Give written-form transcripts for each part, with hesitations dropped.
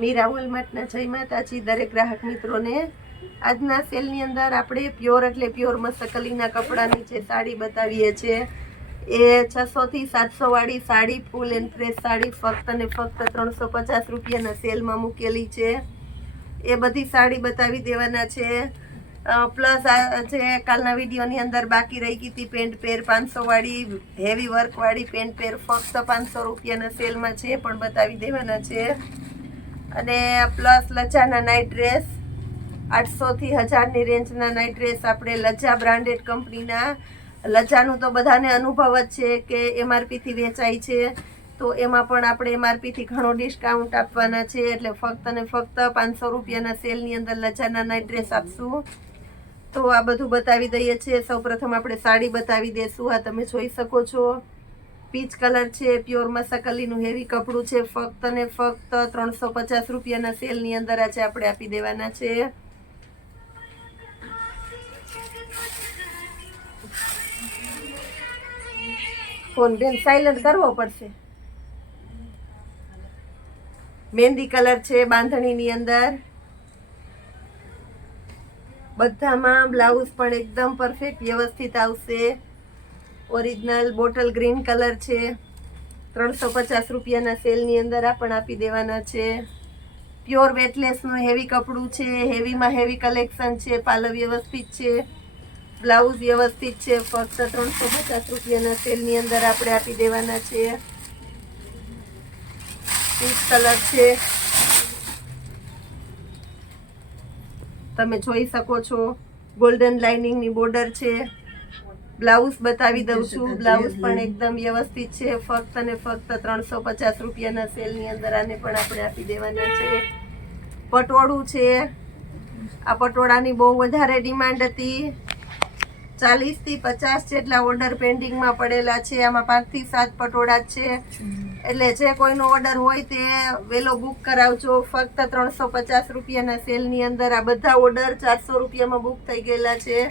મીરા વોલમાર્ટના જય માતાજી દરેક ગ્રાહક મિત્રોને। આજના સેલની અંદર આપણે પ્યોર એટલે પ્યોર મસકલીના કપડાની જે સાડી બતાવીએ છીએ એ 600 થી 700 વાળી sari full and fresh sari ફક્ત ને ફક્ત 350 રૂપિયાના સેલમાં મૂકેલી છે। એ બધી સાડી બતાવી દેવાના છે। પ્લસ આ જે કાલના વિડીયોની અંદર બાકી રહી ગઈ હતી પેન્ટ પેર 500 વાળી હેવી વર્ક વાળી પેન્ટ પેર ફક્ત 500 રૂપિયાના સેલમાં છે પણ બતાવી દેવાના છે। અને પ્લસ લજાના નાઇટ ડ્રેસ 800 થી 1000 ની રેન્જના નાઇટ ડ્રેસ આપણે લજા બ્રાન્ડેડ કંપનીના। લજાનું તો બધાને અનુભવ જ છે કે MRP થી વેચાય છે, તો એમાં પણ આપણે MRP થી ઘણો ડિસ્કાઉન્ટ આપવાના છે, એટલે ફક્ત ને ફક્ત 500 રૂપિયાના સેલની અંદર લજાના નાઇટ ડ્રેસ આપશું। તો આ બધું બતાવી દઈએ છીએ। સૌપ્રથમ આપણે સાડી બતાવી દઈશું। આ તમે જોઈ શકો છો, પીચ કલર છે, પ્યોર મસકલીનું હેવી કપડું છે, ફક્ત ને ફક્ત 350 રૂપિયાના સેલની અંદર આજે આપણે આપી દેવાના છે। ફોન બેન સાયલન્ટ કરવો પડશે। મહેંદી કલર છે, બાંધણીની અંદર, બધામાં બ્લાઉઝ પણ એકદમ પરફેક્ટ વ્યવસ્થિત આવશે। ઓરિજિનલ બોટલ ગ્રીન કલર છે, 350 રૂપિયાના સેલની અંદર આ પણ આપી દેવાના છે। પ્યોર વેટલેસનું હેવી કપડું છે, હેવીમાં હેવી કલેક્શન છે, પાલવ વ્યવસ્થિત છે, બ્લાઉઝ વ્યવસ્થિત છે, ફક્ત 350 રૂપિયાના સેલની અંદર આપણે આપી દેવાના છે। પીચ કલર છે, તમે જોઈ શકો છો, ગોલ્ડન લાઇનિંગની બોર્ડર છે। બ્લાઉઝ બતાવી દઉં છું, બ્લાઉઝ પણ એકદમ વ્યવસ્થિત છે, ફક્ત ને ફક્ત 350 રૂપિયાના સેલની અંદર આને પણ આપણે આપી દેવાના છે। પટોળું છે, આ પટોળાની બહુ વધારે ડિમાન્ડ હતી, 40 થી 50 જેટલા ઓર્ડર પેન્ડિંગમાં પડેલા છે। આમાં 5 થી 7 પટોળા જ છે, એટલે જે કોઈનો ઓર્ડર હોય તે વેલો બુક કરાવજો। ફક્ત 350 રૂપિયાના સેલની અંદર આ બધા ઓર્ડર 400 રૂપિયામાં બુક થઈ ગયેલા છે,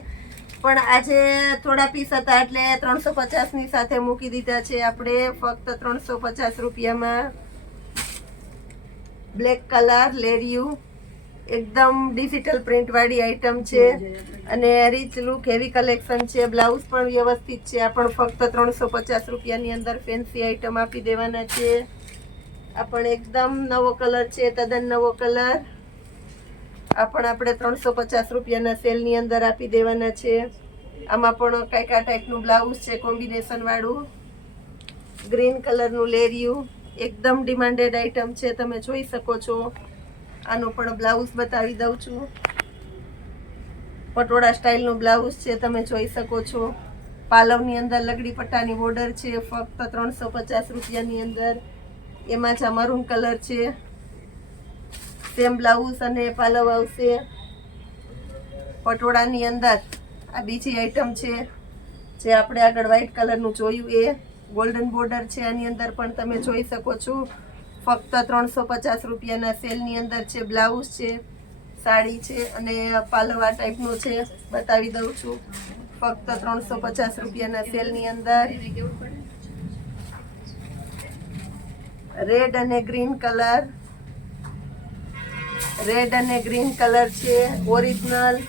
પણ આજે થોડા પીસ હતા એટલે 350ની સાથે મૂકી દીધા છે આપણે ફક્ત 350 રૂપિયામાં। બ્લેક કલર લેરિયું, એકદમ ડિજિટલ પ્રિન્ટ વાળી આઈટમ છે અને રીચ લુક હેવી કલેક્શન છે। બ્લાઉઝ પણ વ્યવસ્થિત છે, આ પણ ફક્ત 350 રૂપિયાની અંદર ફેન્સી આઈટમ આપી દેવાના છે। આ પણ એકદમ નવો કલર છે, તદ્દન નવો કલર, આ પણ આપણે 350 રૂપિયાના સેલની અંદર આપી દેવાના છે। આમાં પણ કંઈક આ ટાઈપનું બ્લાઉઝ છે કોમ્બિનેશન વાળું, ગ્રીન કલરનું લેરિયું, એકદમ ડિમાન્ડેડ આઈટમ છે, તમે જોઈ શકો છો। આનું પણ બ્લાઉઝ બતાવી દઉં છું, પટોળા સ્ટાઇલનું બ્લાઉઝ છે, તમે જોઈ શકો છો। પાલવની અંદર લગડી પટ્ટાની બોર્ડર છે, ફક્ત 350 રૂપિયાની અંદર। એમાં જ મરૂન કલર છે, સેમ બ્લાઉઝ અને પાલવ આવશે। પટોળાની અંદર આ બીજી આઈટમ છે, જે આપણે આગળ વ્હાઈટ કલરનું જોયું એ ગોલ્ડન બોર્ડર છે, આની અંદર પણ તમે જોઈ શકો છો, ફક્ત 350 રૂપિયાના સેલની અંદર છે। બ્લાઉઝ છે, સાડી છે અને પાલવ આ ટાઈપનો છે, બતાવી દઉં છું, ફક્ત 350 રૂપિયાના સેલની અંદર। રેડ અને ગ્રીન કલર, રેડ અને ગ્રીન કલર છે, ઓરિજિનલ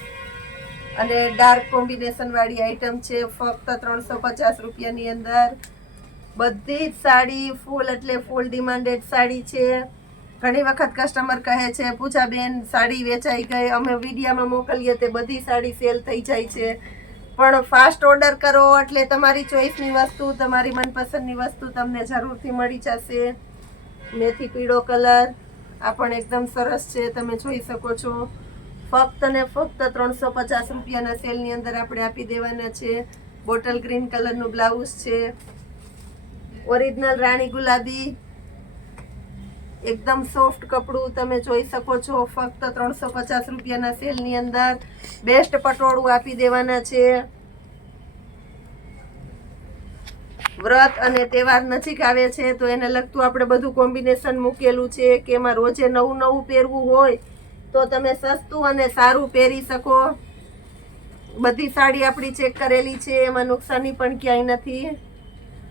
અને ડાર્ક કોમ્બિનેશન વાળી આઈટમ છે, ફક્ત 350 રૂપિયાની અંદર। બધી જ સાડી ફૂલ એટલે ફૂલ ડિમાન્ડેડ સાડી છે। ઘણી વખત કસ્ટમર કહે છે પૂજાબેન સાડી વેચાઈ ગઈ, અમે વિડીયામાં મોકલીએ તે બધી સાડી સેલ થઈ જાય છે, પણ ફાસ્ટ ઓર્ડર કરો એટલે તમારી ચોઈસની વસ્તુ, તમારી મનપસંદની વસ્તુ તમને જરૂરથી મળી જશે। મેથી પીળો કલર, આ પણ એકદમ સરસ છે, તમે જોઈ શકો છો, ફક્ત ને ફક્ત 350 રૂપિયાના સેલની અંદર આપણે આપી દેવાના છે। બોટલ ગ્રીન કલરનું બ્લાઉઝ છે, ઓરિજિનલ રાણી ગુલાબી, એકદમ સોફ્ટ કપડું, તમે જોઈ શકો છો, ફક્ત 350 રૂપિયાના સેલની અંદર બેસ્ટ પટોળું આપી દેવાના છે। વ્રત અને તહેવાર નજીક આવે છે તો એને લગતું આપણે બધું કોમ્બિનેશન મૂકેલું છે કે એમાં રોજે નવું નવું પહેરવું હોય તો તમે સસ્તું અને સારું પહેરી શકો। બધી સાડી આપણી ચેક કરેલી છે, એમાં નુકસાની પણ ક્યાંય નથી।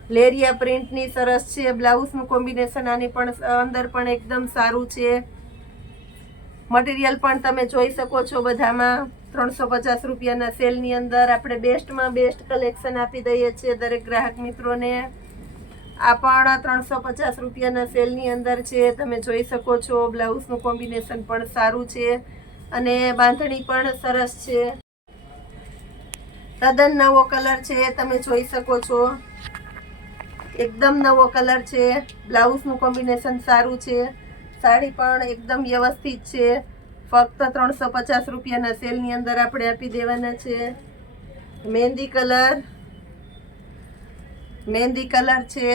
લેરિયા પ્રિન્ટની સરસ છે, બ્લાઉઝનું કોમ્બિનેશન આની પણ અંદર પણ એકદમ સારું છે। મટીરિયલ પણ તમે જોઈ શકો છો બધામાં 350 રૂપિયાના સેલની અંદર આપણે બેસ્ટમાં બેસ્ટ કલેક્શન આપી દઈએ છીએ દરેક ગ્રાહક મિત્રોને. આ પણ 350 રૂપિયાના સેલની અંદર છે. તમે જોઈ શકો છો બ્લાઉઝનું કોમ્બિનેશન પણ સારું છે અને બાંધણી પણ સરસ છે. તદ્દન નવો કલર છે, તમે જોઈ શકો છો, એકદમ નવો કલર છે. બ્લાઉઝનું કોમ્બિનેશન સારું છે, સાડી પણ એકદમ વ્યવસ્થિત છે. ફક્ત 350 રૂપિયાના સેલની અંદર આપણે આપી દેવાના છે. મહેંદી કલર છે,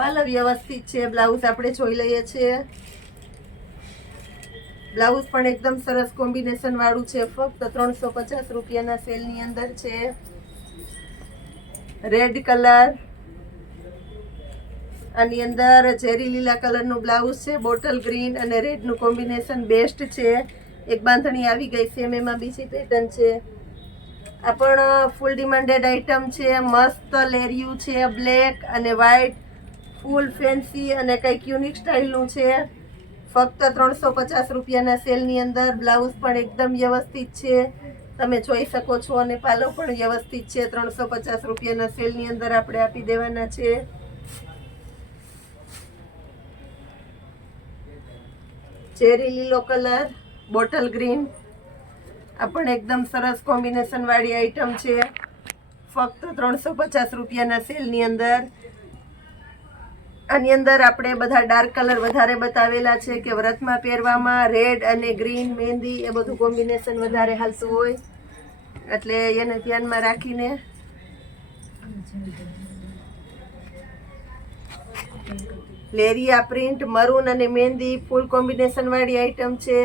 પાલવ વ્યવસ્થિત છે. બ્લાઉઝ આપણે જોઈ લઈએ છીએ. બ્લાઉઝ પણ એકદમ સરસ કોમ્બિનેશન વાળું છે. ફક્ત 350 રૂપિયાના સેલની અંદર છે. રેડ કલર, આની અંદર ઝેરી લીલા કલરનું બ્લાઉઝ છે. બોટલ ગ્રીન અને રેડનું કોમ્બિનેશન બેસ્ટ છે. એક બાંધણી આવી ગઈ છે, એમાં બીજી પેટર્ન છે. આ પણ ફૂલ ડિમાન્ડેડ આઇટમ છે. મસ્ત લેરિયું છે, બ્લેક અને વ્હાઈટ, ફૂલ ફેન્સી અને કંઈક યુનિક સ્ટાઇલનું છે. ફક્ત 350 રૂપિયાના સેલની અંદર. બ્લાઉઝ પણ એકદમ વ્યવસ્થિત છે, તમે જોઈ શકો છો, અને પાલવ પણ વ્યવસ્થિત છે. 350 રૂપિયાના સેલની અંદર આપણે આપી દેવાના છે. ચેરી લીલો કલર, બોટલ ગ્રીન, આ પણ એકદમ સરસ કોમ્બિનેશન વાળી આઈટમ છે. ફક્ત 350 રૂપિયાના સેલની અંદર. આની અંદર આપણે બધા ડાર્ક કલર વધારે બતાવેલા છે કે વ્રતમાં પહેરવામાં રેડ અને ગ્રીન મહેંદી એ બધું કોમ્બિનેશન વધારે હાલતું હોય, એટલે એને ધ્યાનમાં રાખીને લેરિયા પ્રિન્ટ, મરૂન અને મહેંદી ફૂલ કોમ્બિનેશન વાળી આઈટમ છે.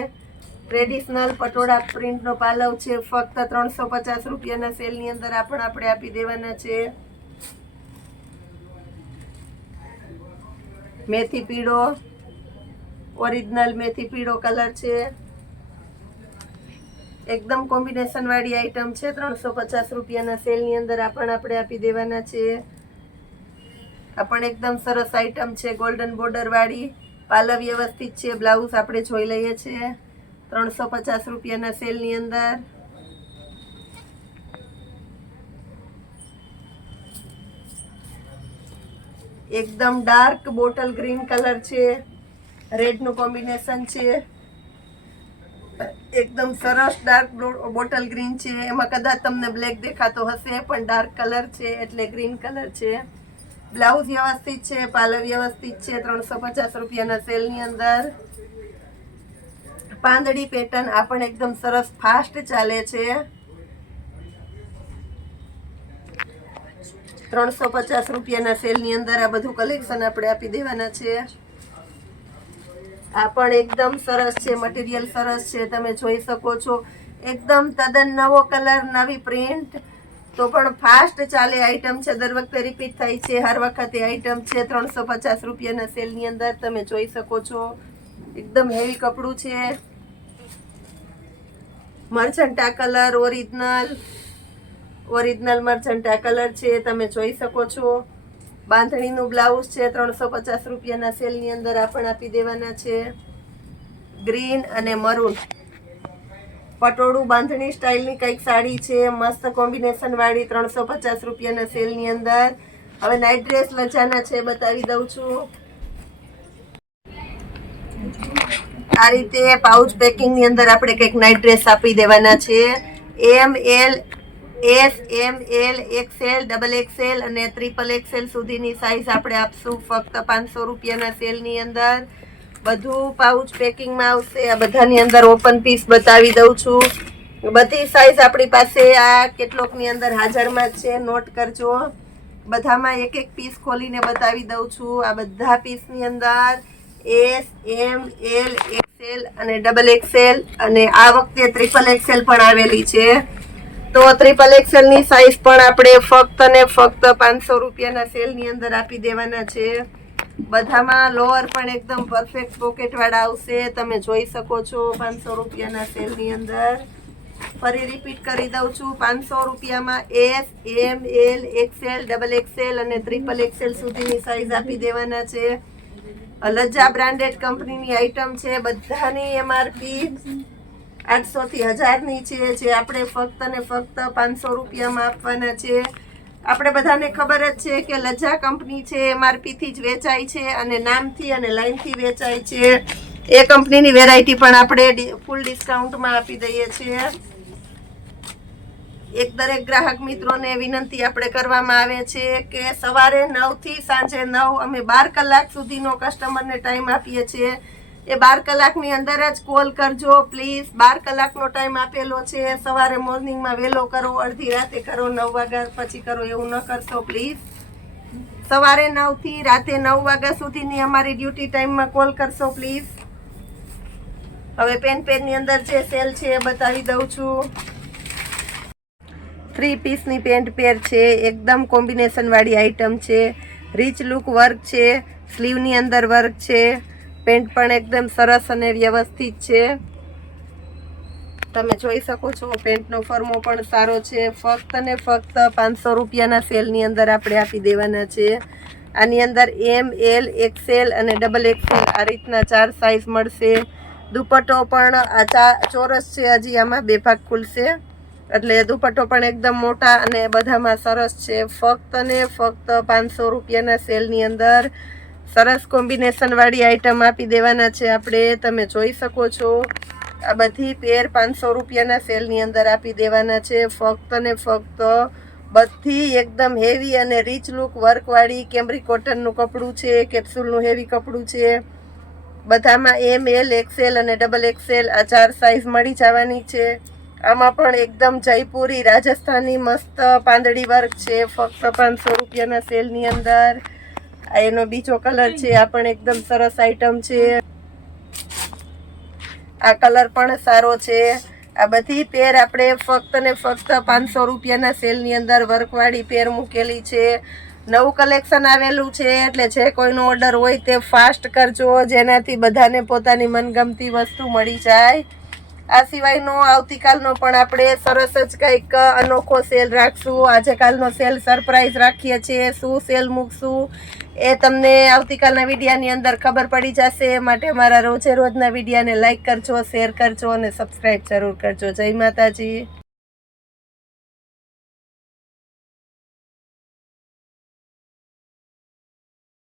ટ્રેડિશનલ પટોળા પ્રિન્ટનો પાલવ છે. ફક્ત 350 રૂપિયાના સેલની અંદર આપણે આપી દેવાના છે. મેથી પીળો, ઓરિજિનલ મેથી પીળો કલર છે. એકદમ કોમ્બિનેશન વાળી આઈટમ છે. 350 રૂપિયાના સેલની અંદર આપણે આપી દેવાના છે. આ પણ એકદમ સરસ આઈટમ છે, ગોલ્ડન બોર્ડર વાળી, પાલવ વ્યવસ્થિત છે. બ્લાઉઝ આપણે જોઈ લઈએ છીએ 350 રૂપિયાના સેલની અંદર. એકદમ ડાર્ક બોટલ ગ્રીન કલર છે, રેડનું કોમ્બિનેશન છે. એકદમ સરસ ડાર્ક બોટલ ગ્રીન છે. એમાં કદાચ તમને બ્લેક દેખાતો હશે, પણ ડાર્ક કલર છે એટલે ગ્રીન કલર છે. બ્લાઉઝ વ્યવસ્થિત છે, પાલવ વ્યવસ્થિત છે. 350 રૂપિયાના સેલની અંદર. પાંદડી પેટર્ન આ પણ એકદમ સરસ ફાસ્ટ ચાલે છે. 350 રૂપિયાના સેલની અંદર આ બધું કલેક્શન આપણે આપી દેવાના છે. આ પણ એકદમ સરસ છે, મટીરિયલ સરસ છે, તમે જોઈ શકો છો. એકદમ તદ્દન નવો કલર, નવી પ્રિન્ટ, તો પણ ફાસ્ટ ચાલે આઈટમ છે. દર વખતે રિપીટ થાય છે, હર વખતે આઈટમ છે. 350 રૂપિયાના સેલની અંદર તમે જોઈ શકો છો. એકદમ હેવી કપડું છે. મર્ચન્ટા કલર, ઓરિજિનલ મર્ચન્ટા કલર છે, તમે જોઈ શકો છો. બાંધણીનું બ્લાઉઝ છે. 350 રૂપિયાના સેલની અંદર આપણે આપી દેવાના છે. ગ્રીન અને મરૂન પટોળું બાંધણી સ્ટાઇલની કંઈક સાડી છે, મસ્ત કોમ્બિનેશન વાળી, 350 રૂપિયાના સેલની અંદર. હવે નાઇટ ડ્રેસ લજાના છે, બતાવી દઉં છું. આ રીતે પાઉચ પેકિંગની અંદર આપણે કંઈક નાઇટ ડ્રેસ આપી દેવાના છે. એમ, એલ, એસ, એમ, એલ, XL, XXL અને XXL સુધીની સાઈઝ આપણે આપશું. ફક્ત 500 રૂપિયાના સેલની અંદર બધું પાઉચ પેકિંગમાં આવશે. આ બધાની અંદર ઓપન પીસ બતાવી દઉં છું. બધી સાઈઝ આપણી પાસે આ કેટલોકની અંદર હાજરમાં જ છે, નોટ કરજો. બધામાં એક એક પીસ ખોલીને બતાવી દઉં છું. આ બધા પીસની અંદર S, M, L, XL અને XXL અને આ વખતે XXL પણ આવેલી છે. તો XXL ની સાઈઝ પણ આપણે ફક્ત ને ફક્ત 500 રૂપિયાના સેલની અંદર આપી દેવાના છે. બધામાં લોઅર પણ એકદમ પરફેક્ટ પોકેટ વાળા આવશે, તમે જોઈ શકો છો. 500 રૂપિયાના સેલની અંદર ફરી રિપીટ કરી દઉં છું. 500 રૂપિયામાં S, M, L, XL, XXL અને XXL સુધીની સાઈઝ આપી દેવાના છે. લજ્જા બ્રાન્ડેડ કંપનીની આઈટમ છે. બધાની MRP 800 થી 1000 ની છે, જે આપણે ફક્ત ને ફક્ત 500 રૂપિયામાં આપવાના છે. આપણે બધાને ખબર જ છે કે લજ્જા કંપની છે MRP થી જ વેચાય છે અને નામથી અને લાઈનથી વેચાય છે. એ કંપનીની વેરાયટી પણ આપણે ફૂલ ડિસ્કાઉન્ટમાં આપી દઈએ છીએ. એક દરેક ગ્રાહક મિત્રોને વિનંતી આપણે કરવામાં આવે છે કે સવારે 9 થી સાંજે 9 અમે 12 કલાક સુધીનો કસ્ટમરને ટાઈમ આપીએ છીએ. એ 12 કલાકની અંદર જ કોલ કરજો પ્લીઝ. 12 કલાકનો ટાઈમ આપેલો છે. સવારે મોર્નિંગમાં વહેલો કરો, અડધી રાતે કરો, 9 વાગ્યા પછી કરો, એવું ન કરશો પ્લીઝ. સવારે 9 થી રાતે 9 વાગ્યા સુધીની અમારી ડ્યુટી ટાઈમમાં કોલ કરશો પ્લીઝ. હવે પેરની અંદર જે સેલ છે એ બતાવી દઉં છું. 3 પીસની પેન્ટ પેર છે, એકદમ કોમ્બિનેશન વાળી આઈટમ છે. રીચ લુક વર્ક છે, સ્લીવની અંદર વર્ક છે. પેન્ટ પણ એકદમ સરસ અને વ્યવસ્થિત છે. તમે જોઈ શકો છો પેન્ટનો ફર્મો પણ સારો છે. ફક્ત ને ફક્ત 500 રૂપિયાના સેલની અંદર આપણે આપી દેવાના છે. આની અંદર M, L, XL અને XXL આ રીતના 4 સાઇઝ મળશે. દુપટ્ટો પણ આ ચોરસ છે, હજી આમાં 2 ભાગ ખુલશે, એટલે દુપટ્ટો પણ એકદમ મોટા અને બધામાં સરસ છે. ફક્ત ને ફક્ત 500 રૂપિયાના સેલની અંદર સરસ કોમ્બિનેશન વાળી આઈટમ આપી દેવાના છે આપણે. તમે જોઈ શકો છો આ બધી પેર 500 રૂપિયાના સેલની અંદર આપી દેવાના છે. ફક્ત ને ફક્ત બધી એકદમ હેવી અને રીચ લુક વર્કવાળી કેમ્બ્રિક કોટનનું કપડું છે. કેપ્સ્યુલનું હેવી કપડું છે. બધામાં M, L, XL અને XXL આ 4 સાઇઝ મળી જવાની છે. આમાં પણ એકદમ જયપુરી રાજસ્થાની મસ્ત પાંદડી વર્ક છે. ફક્ત 500 રૂપિયાના સેલની અંદર. આ એનો બીજો કલર છે. આ પણ એકદમ સરસ આઈટમ છે. આ કલર પણ સારો છે. આ બધી પેર આપણે ફક્ત ને ફક્ત 500 રૂપિયાના સેલની અંદર વર્કવાળી પેર મૂકેલી છે. નવું કલેક્શન આવેલું છે, એટલે જે કોઈનો ઓર્ડર હોય તે ફાસ્ટ કરજો, જેનાથી બધાને પોતાની મનગમતી વસ્તુ મળી જાય. આ સિવાયનો આવતીકાલનો પણ આપણે સરસ જ કંઈક અનોખો સેલ રાખશું. આજે કાલનો સેલ સરપ્રાઈઝ રાખીએ છીએ. શું સેલ મૂકશું એ તમને આવતીકાલના વિડીયાની અંદર ખબર પડી જશે. માટે મારા રોજે રોજના વિડીયાને લાઈક કરજો, શેર કરજો અને સબસ્ક્રાઈબ જરૂર કરજો. જય માતાજી.